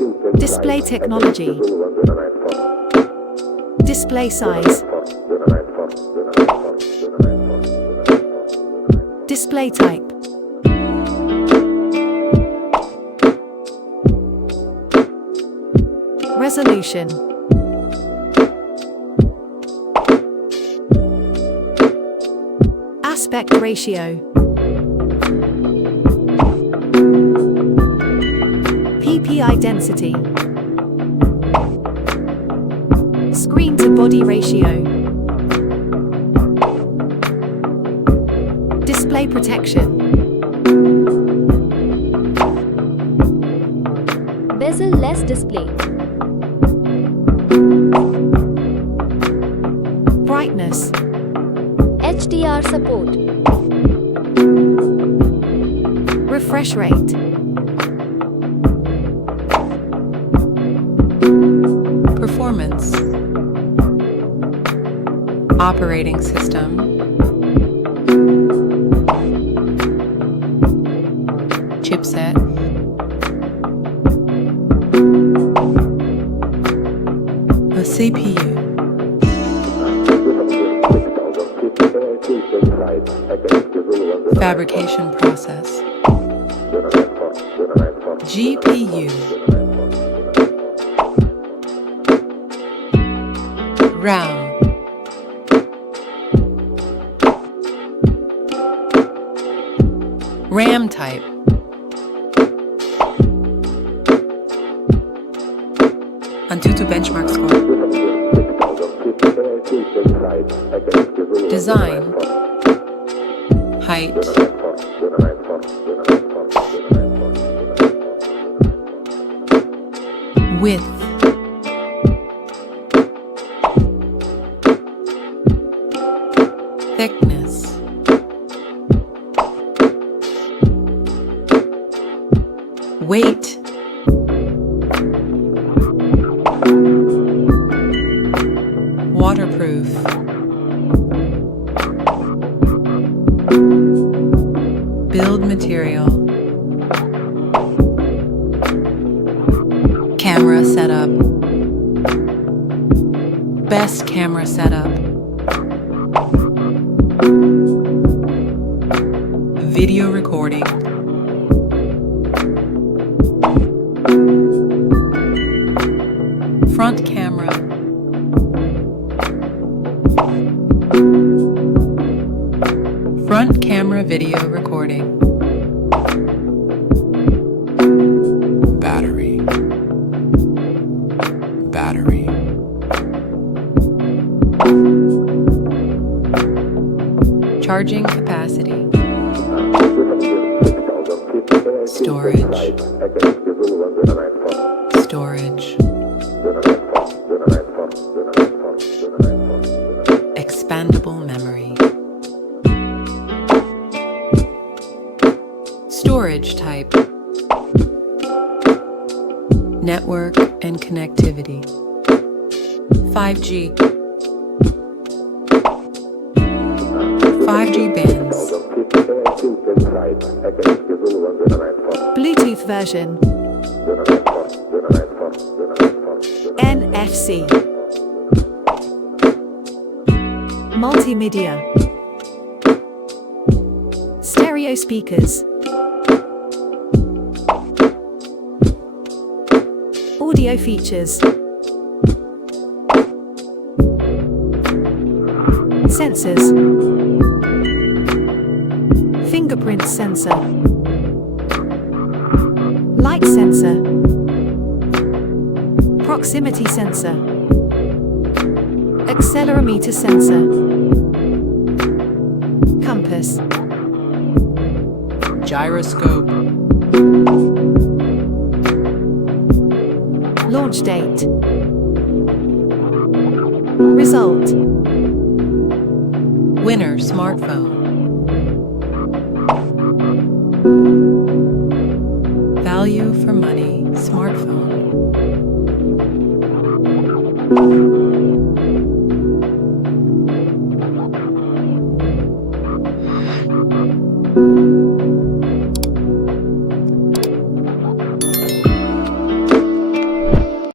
Display technology. Display size. Display type. Resolution. Aspect ratio. PPI density. Screen to body ratio. Display protection. Bezel-less display. Brightness. HDR support. Refresh rate. Performance. Operating system. Chipset. A CPU. Fabrication process. GPU. RAM. RAM type. Antutu benchmark score. Design. Height. Width. Thickness. Weight. Waterproof. Build material. Camera setup. Best camera setup. Video recording. Front camera. Front camera video recording. Battery. Battery. Charging capacity. Storage. Storage. Expandable memory. Storage type. Network and connectivity. 5G. 5G bands. Bluetooth version. NFC. Multimedia. Stereo speakers. Audio features. Sensors. Fingerprint sensor. Light sensor. Proximity sensor. Accelerometer sensor. Compass. Gyroscope. Launch date. Result. Winner smartphone. Value for money smartphone.